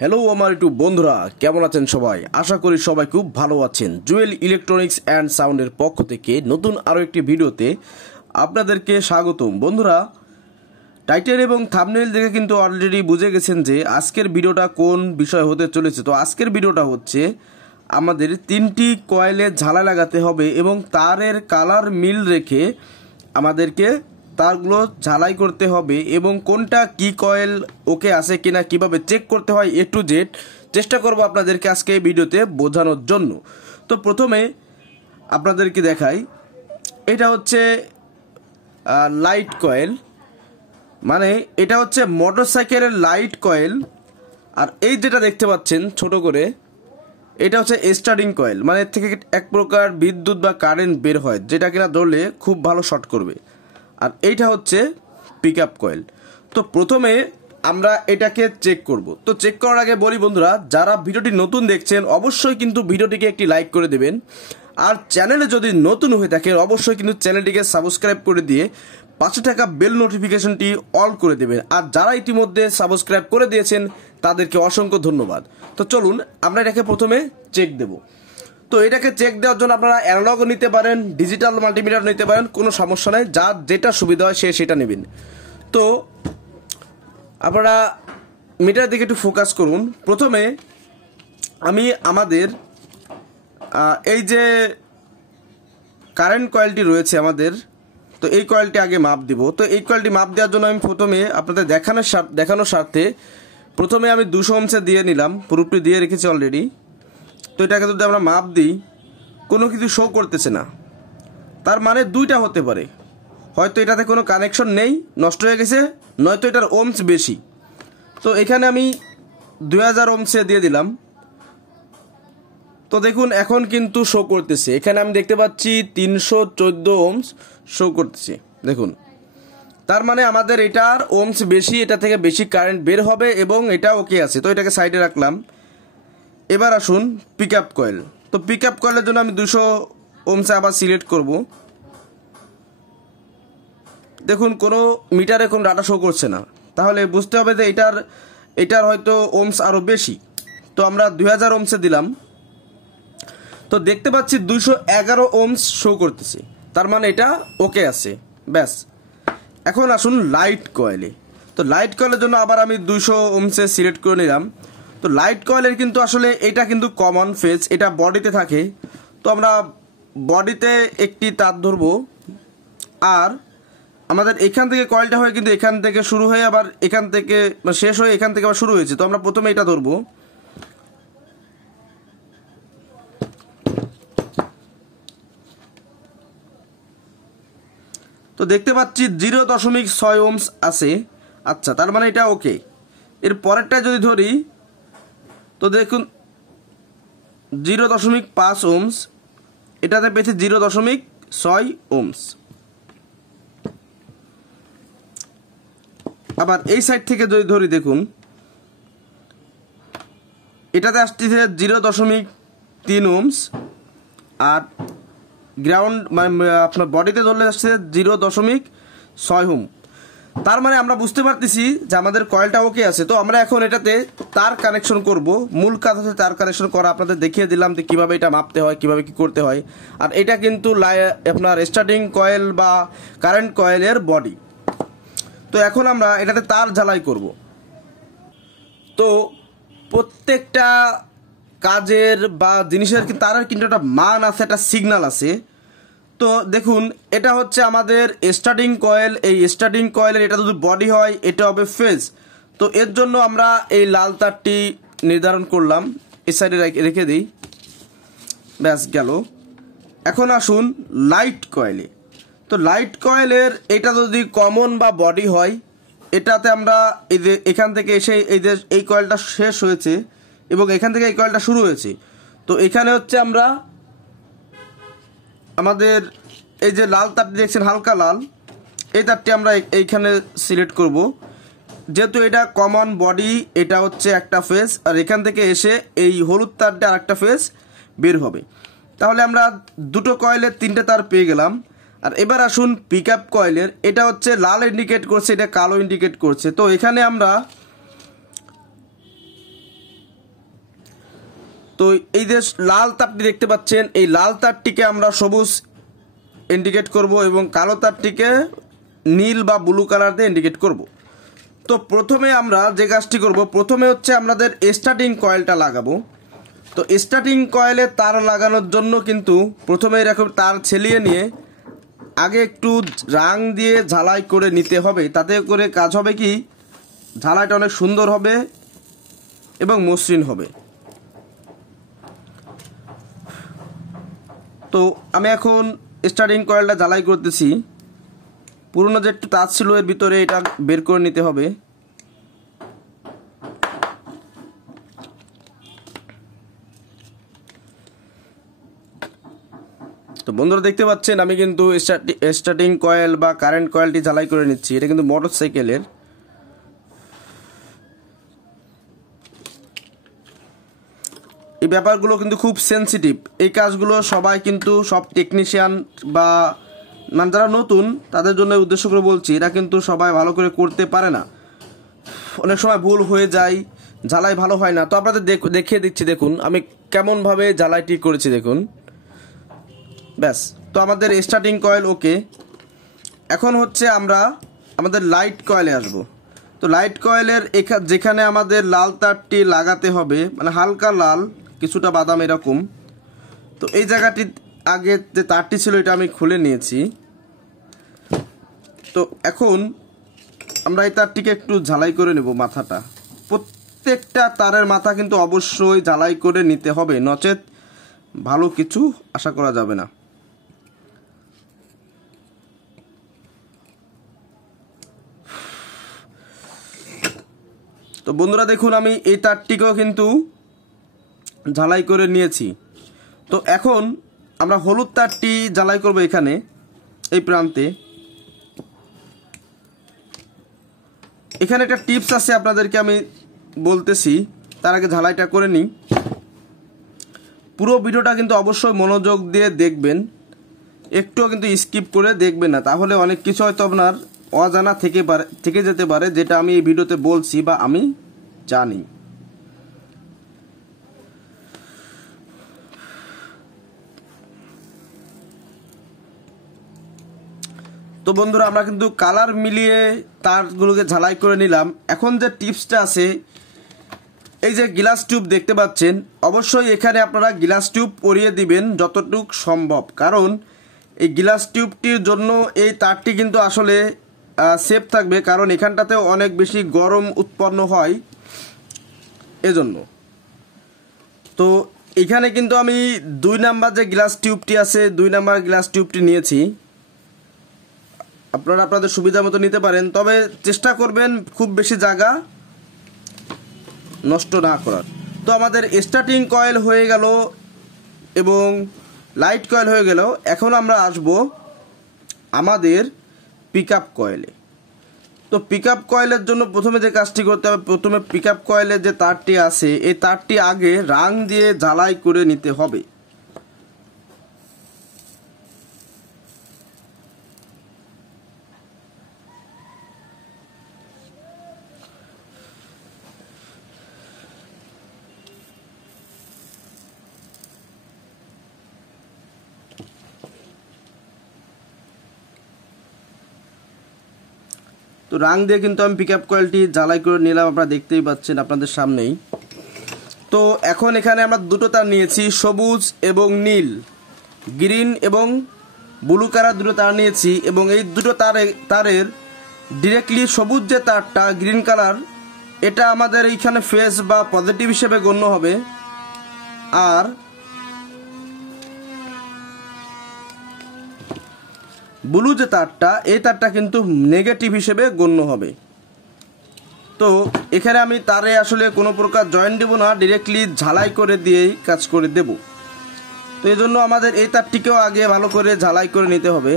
Hello আমার একটু বন্ধুরা, কেমন আছেন সবাই? আশা করি সবাই খুব ভালো আছেন। জুয়েল ইলেকট্রনিক্স অ্যান্ড সাউন্ডের পক্ষ থেকে নতুন আরও একটি ভিডিওতে আপনাদেরকে স্বাগতম। বন্ধুরা, টাইটেল এবং থাম্বনেইল দেখে কিন্তু অলরেডি বুঝে গেছেন যে আজকের ভিডিওটা কোন বিষয় হতে চলেছে। তো আজকের ভিডিওটা হচ্ছে আমাদের 3টি কয়েলে ঝালাই লাগাতে হবে এবং তারের কালার মিল রেখে আমাদেরকে তারগুলো ঝালাই করতে হবে এবং কোনটা কি কয়েল ওকে আছে কিনা কিভাবে চেক করতে হয় A to Z চেষ্টা করব আপনাদেরকে আজকে এই ভিডিওতে বোঝানোর জন্য। তো প্রথমে আপনাদেরকে দেখাই, এটা হচ্ছে লাইট কয়েল, মানে এটা হচ্ছে মোটরসাইকেলের লাইট কয়েল। আর এই যেটা দেখতে পাচ্ছেন ছোট করে, এটা হচ্ছে স্টার্টিং কয়েল, মানে এর থেকে এক প্রকার বিদ্যুৎ বা কারেন্ট বের হয় যেটা কিনা ধরলে খুব ভালো শর্ট করবে। আর এইটা হচ্ছে পিকআপ কয়েল। তো প্রথমে আমরা এটাকে চেক করব। তো চেক করার আগে বলি বন্ধুরা, যারা ভিডিওটি নতুন দেখছেন অবশ্যই কিন্তু ভিডিওটিকে একটি লাইক করে দেবেন। আর চ্যানেলে যদি নতুন হয়ে থাকেন অবশ্যই কিন্তু চ্যানেলটিকে সাবস্ক্রাইব করে দিয়ে পাশে থাকা বেল নোটিফিকেশনটি অল করে দেবেন। আর যারা ইতিমধ্যে সাবস্ক্রাইব করে দিয়েছেন তাদেরকে অসংখ্য ধন্যবাদ। তো চলুন আমরা এটাকে প্রথমে চেক দেব। তো এটাকে চেক দেওয়ার জন্য আপনারা অ্যানালগও নিতে পারেন, ডিজিটাল মাল্টিমিটার নিতে পারেন, কোনো সমস্যা নেই, যার যেটা সুবিধা হয় সে সেটা নেবেন। তো আপনারা মিটার দিকে একটু ফোকাস করুন। প্রথমে আমি আমাদের এই যে কারেন্ট কয়েলটি রয়েছে আমাদের, তো এই কয়েলটি আগে মাপ দিব। তো এই কয়েলটি মাপ দেওয়ার জন্য আমি প্রথমে আপনাদের দেখানোর স্বার্থে প্রথমে আমি 200 ওহমসে দিয়ে নিলাম, পুরোপুরি দিয়ে রেখেছি অলরেডি। তো এটাকে যদি আমরা মাপ দিই কোনো কিছু শো করতেছে না, তার মানে দুইটা হতে পারে, হয়তো এটাতে কোনো কানেকশন নেই, নষ্ট হয়ে গেছে, নয়তো এটার ওহমস বেশি। তো এখানে আমি 2000 ওহমসে দিয়ে দিলাম। তো দেখুন এখন কিন্তু শো করতেছে, এখানে আমি দেখতে পাচ্ছি 314 ওহমস শো করতেছে। দেখুন, তার মানে আমাদের এটার ওহমস বেশি, এটা থেকে বেশি কারেন্ট বের হবে এবং এটা ওকে আছে। তো এটাকে সাইডে রাখলাম। এবার আসুন পিকআপ কয়েল। তো পিকআপ কয়েলের জন্য আমি 200 ওহমসে আবার সিলেক্ট করব। দেখুন কোনো মিটারে কোনো ডাটা শো করছে না, তাহলে বুঝতে হবে যে এটার হয়তো ওহমস আরও বেশি। তো আমরা 2000 ওহমসে দিলাম। তো দেখতে পাচ্ছি 211 ওহমস শো করতেছে, তার মানে এটা ওকে আছে, ব্যাস। এখন আসুন লাইট কয়েলে। তো লাইট কয়েলের জন্য আবার আমি 200 ওহমসে সিলেক্ট করে নিলাম। তো লাইট কয়েলের কিন্তু আসলে এটা কিন্তু কমন ফেজ, এটা বডিতে থাকে। তো আমরা বডিতে একটি তার ধরবো, আর আমাদের এখান থেকে কয়েলটা হয়ে কিন্তু এখান থেকে শুরু হয়ে আবার এখান থেকে শেষ হয়ে এখান থেকে আবার শুরু হয়েছে। তো আমরা প্রথমে এটা ধরবো। তো দেখতে পাচ্ছি 0.6 ওহমস আছে। আচ্ছা, তার মানে এটা ওকে। এর পরেরটা যদি ধরি তো দেখুন 0.5 ওহমস, এটাতে পেয়েছে 0.6 ওহমস। আবার এই সাইড থেকে যদি ধরি দেখুন এটাতে আসতেছে 0.3 ওহমস, আর গ্রাউন্ড মানে আপনার বডিতে ধরলে আসছে 0.6 ওহম। তার মানে আমরা বুঝতে পারতেছি যে আমাদের কয়েলটা ওকে আছে। তো আমরা এখন এটাতে তার কানেকশন করব। মূল কাজ হচ্ছে তার কানেকশন করা, আপনাদের দেখিয়ে দিলাম যে কীভাবে এটা মাপতে হয়, কীভাবে কী করতে হয়। আর এটা কিন্তু আপনার স্টার্টিং কয়েল বা কারেন্ট কয়েলের বডি। তো এখন আমরা এটাতে তার ঝালাই করব। তো প্রত্যেকটা কাজের বা জিনিসের তারের কিন্তু একটা মান আছে, একটা সিগন্যাল আছে। তো দেখুন এটা হচ্ছে আমাদের স্টার্টিং কয়েল। এই স্টার্টিং কয়েলের এটা যদি বডি হয় এটা হবে ফেজ। তো এর জন্য আমরা এই লাল তারটি নির্ধারণ করলাম, এই সাইডে রেখে দিই, ব্যাস গেল। এখন আসুন লাইট কয়েলে। তো লাইট কয়েলের এটা যদি কমন বা বডি হয়, এটাতে আমরা এই যে এখান থেকে এসে এই কয়েলটা শেষ হয়েছে এবং এখান থেকে এই কয়েলটা শুরু হয়েছে। তো এখানে হচ্ছে আমরা আমাদের এই যে লাল তারটি দেখছেন হালকা লাল, এই তারটি আমরা এইখানে সিলেক্ট করব। যেহেতু এটা কমন বডি, এটা হচ্ছে একটা ফেজ, আর এখান থেকে এসে এই হলুদ তারটা আরেকটা ফেজ বের হবে। তাহলে আমরা দুটো কয়েলের 3টে তার পেয়ে গেলাম। আর এবার আসুন পিকআপ কয়েলের, এটা হচ্ছে লাল ইন্ডিকেট করছে, এটা কালো ইন্ডিকেট করছে। তো এখানে আমরা তো এই যে লাল তারটি দেখতে পাচ্ছেন, এই লাল তারটিকে আমরা সবুজ ইন্ডিকেট করব এবং কালো তারটিকে নীল বা ব্লু কালার দিয়ে ইন্ডিকেট করব। তো প্রথমে আমরা যে কাজটি করব, প্রথমে হচ্ছে আমাদের স্টার্টিং কয়েলটা লাগাবো। তো স্টার্টিং কয়েলে তার লাগানোর জন্য কিন্তু প্রথমে এরকম তার ছেলিয়ে নিয়ে আগে একটু রাং দিয়ে ঝালাই করে নিতে হবে। তাতে করে কাজ হবে কি, ঝালাইটা অনেক সুন্দর হবে এবং মসৃণ হবে। তো আমি এখন স্টার্টিং কয়েলটা ঝালাই করতেছি। পুরনো যে একটু তার ছিল এর ভিতরে এটা বের করে নিতে হবে। তো বন্ধুরা দেখতে পাচ্ছেন আমি কিন্তু স্টার্টিং কয়েল বা কারেন্ট কয়েলটি ঝালাই করে নিচ্ছি। এটা কিন্তু মোটরসাইকেলের। এই ব্যাপারগুলো কিন্তু খুব সেন্সিটিভ। এই কাজগুলো সবাই কিন্তু সব টেকনিশিয়ান বা মানে যারা নতুন তাদের জন্য উদ্দেশ্য করে বলছি, এরা কিন্তু সবাই ভালো করে করতে পারে না। অনেক সময় ভুল হয়ে যায়, ঝালাই ভালো হয় না। তো আপনাদের দেখিয়ে দিচ্ছি, দেখুন আমি কেমনভাবে ঝালাইটি করেছি দেখুন। ব্যাস, তো আমাদের স্টার্টিং কয়েল ওকে। এখন হচ্ছে আমরা আমাদের লাইট কয়েলে আসব। তো লাইট কয়েলের যেখানে আমাদের লাল তারটি লাগাতে হবে, মানে হালকা লাল কিছুটা বাদাম এরকম, তো এই জায়গাটি আগে যে তারটি ছিল এটা আমি খুলে নিয়েছি। তো এখন আমরা এই তারটিকে একটু ঝালাই করে নেব। মাথাটা, প্রত্যেকটা তারের মাথা কিন্তু অবশ্যই ঝালাই করে নিতে হবে, নচেত ভালো কিছু আশা করা যাবে না। তো বন্ধুরা দেখুন আমি এই তারটিকেও কিন্তু ঝালাই করে নিয়েছি। তো এখন আমরা হলুদ তারটি ঝালাই করব এখানে এই প্রান্তে। এখানে একটা টিপস আছে আপনাদেরকে আমি বলতেছি, তার আগে ঝালাইটা করে নিই। পুরো ভিডিওটা কিন্তু অবশ্যই মনোযোগ দিয়ে দেখবেন, একটুও কিন্তু স্কিপ করে দেখবেন না, তাহলে অনেক কিছু হয়তো আপনার অজানা থেকে যেতে পারে, যেটা আমি এই ভিডিওতে বলছি বা আমি জানি। তো বন্ধুরা আমরা কিন্তু কালার মিলিয়ে তারগুলোকে ঝালাই করে নিলাম। এখন যে টিপসটা আছে, এই যে গ্লাস টিউব দেখতে পাচ্ছেন, অবশ্যই এখানে আপনারা গ্লাস টিউব পরিয়ে দিবেন যতটুকু সম্ভব, কারণ এই গ্লাস টিউবটির জন্য এই তারটি কিন্তু আসলে সেফ থাকবে, কারণ এখানটাতেও অনেক বেশি গরম উৎপন্ন হয় এজন্য। তো এখানে কিন্তু আমি 2 নাম্বার যে গ্লাস টিউবটি আছে, 2 নাম্বার গ্লাস টিউবটি নিয়েছি। আপনারা আপনাদের সুবিধা মতো নিতে পারেন, তবে চেষ্টা করবেন খুব বেশি জায়গা নষ্ট না করার। তো আমাদের স্টার্টিং কয়েল হয়ে গেল এবং লাইট কয়েল হয়ে গেল। এখন আমরা আসব আমাদের পিকআপ কয়েলে। তো পিকআপ কয়েলের জন্য প্রথমে যে কাজটি করতে হবে, প্রথমে পিকআপ কয়েলের যে তারটি আছে এই তারটি আগে রাং দিয়ে ঝালাই করে নিতে হবে। তো রাং দিয়ে কিন্তু আমি পিকআপ কয়েলটি ঝালাই করে নিলাম, আপনারা দেখতেই পাচ্ছেন আপনাদের সামনেই। তো এখন এখানে আমরা দুটো তার নিয়েছি, সবুজ এবং নীল, গ্রিন এবং ব্লু কালার দুটো তার নিয়েছি, এবং এই দুটো তারের ডিরেক্টলি সবুজ যে তারটা গ্রিন কালার, এটা আমাদের এইখানে ফেজ বা পজিটিভ হিসেবে গণ্য হবে, আর ব্লু যে তারটা এই তারটা কিন্তু নেগেটিভ হিসেবে গণ্য হবে। তো এখানে আমি তারে আসলে কোনো প্রকার জয়েন্ট দেব না, ডিরেক্টলি ঝালাই করে দিয়েই কাজ করে দেব। তো এই জন্য আমাদের এই তারটিকেও আগে ভালো করে ঝালাই করে নিতে হবে।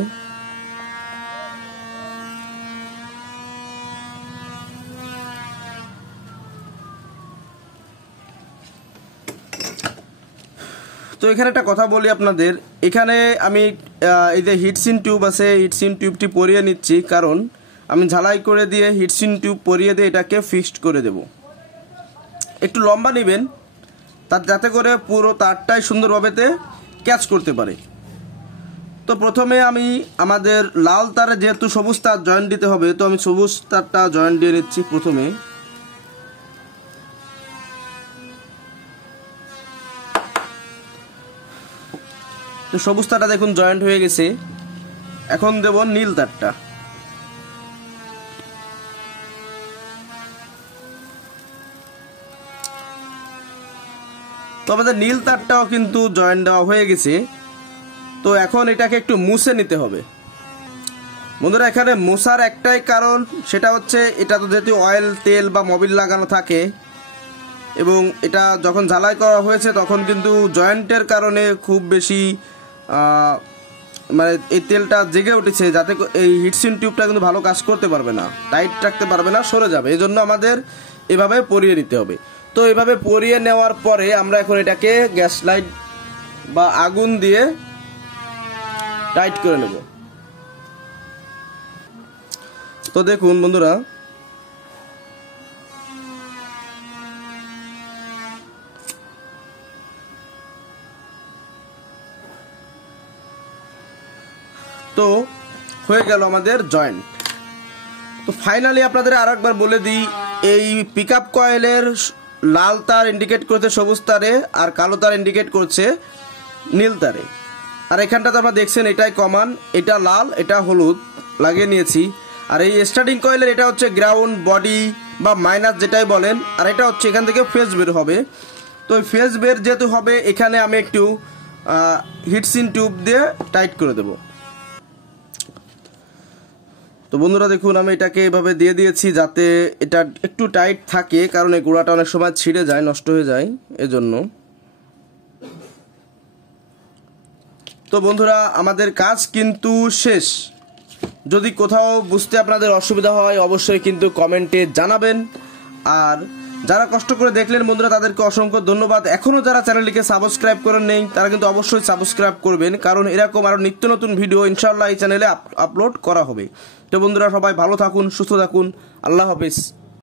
তো এখানে একটা কথা বলি আপনাদের, এখানে আমি এই যে হিটসিন টিউব আছে, হিটসিন টিউবটি পরিয়ে নিচ্ছি, কারণ আমি ঝালাই করে দিয়ে হিটসিন টিউব পরিয়ে দিয়ে এটাকে ফিক্সড করে দেব। একটু লম্বা নেবেন, যাতে করে পুরো তারটাই সুন্দরভাবে ক্যাচ করতে পারে। তো প্রথমে আমি আমাদের লাল তারে যেহেতু সবুজ তার জয়েন্ট দিতে হবে, তো আমি সবুজ তারটা জয়েন্ট দিয়ে নিচ্ছি প্রথমে। তো সবুজ তারটা দেখুন জয়েন্ট হয়ে গেছে। এখন দেব নীল তারটা। তো আমাদের নীল তারটাও কিন্তু জয়েন্ট দেওয়া হয়ে গেছে। তো এখন এটাকে একটু মুছে নিতে হবে। বন্ধুরা, এখানে মোছার একটাই কারণ, সেটা হচ্ছে এটা তো যেহেতু অয়েল তেল বা মোবিল লাগানো থাকে এবং এটা যখন ঝালাই করা হয়েছে তখন কিন্তু জয়েন্টের কারণে খুব বেশি মানে এই তেলটা জেগে উঠেছে, যাতে এই হিটসিন টিউবটা কিন্তু ভালো কাজ করতে পারবে না, টাইট রাখতে পারবে না, সরে যাবে। এই জন্য আমাদের এভাবে পরিয়ে নিতে হবে। তো এভাবে পরিয়ে নেওয়ার পরে আমরা এখন এটাকে গ্যাস লাইট বা আগুন দিয়ে টাইট করে নেব। তো দেখুন বন্ধুরা, তো হয়ে গেল আমাদের জয়েন্ট। তো ফাইনালি আপনাদের আর একবার বলে দিই, এই পিকআপ কয়েলের লাল তার ইন্ডিকেট করছে সবুজ তারে আর কালো তার ইন্ডিকেট করছে নীল তারে। আর এখানটাতে আপনারা দেখছেন এটাই কমান, এটা লাল, এটা হলুদ লাগিয়ে নিয়েছি। আর এই স্টার্টিং কয়েলের এটা হচ্ছে গ্রাউন্ড, বডি বা মাইনাস যেটাই বলেন, আর এটা হচ্ছে এখান থেকে ফেজ বের হবে। তো ওই ফেজ বের যেহেতু হবে, এখানে আমি একটু হিটসিন টিউব দিয়ে টাইট করে দেব। তো বন্ধুরা দেখুন, আমি এটাকে এভাবে দিয়ে দিয়েছি যাতে এটা একটু টাইট থাকে, কারণ এই গোড়াটা অনেক সময় ছিঁড়ে যায়, নষ্ট হয়ে যায় এজন্য। তো বন্ধুরা, আমাদের কাজ কিন্তু শেষ। যদি কোথাও বুঝতে আপনাদের অসুবিধা হয় অবশ্যই কিন্তু কমেন্টে জানাবেন। আর যারা কষ্ট করে দেখলেন বন্ধুরা, তাদেরকে অসংখ্য ধন্যবাদ। এখনও যারা চ্যানেলটিকে সাবস্ক্রাইব করেন নেই তারা কিন্তু অবশ্যই সাবস্ক্রাইব করবেন, কারণ এরকম আরও নিত্য নতুন ভিডিও ইনশাআল্লাহ এই চ্যানেলে আপলোড করা হবে। তো বন্ধুরা, সবাই ভালো থাকুন, সুস্থ থাকুন, আল্লাহ হাফেজ।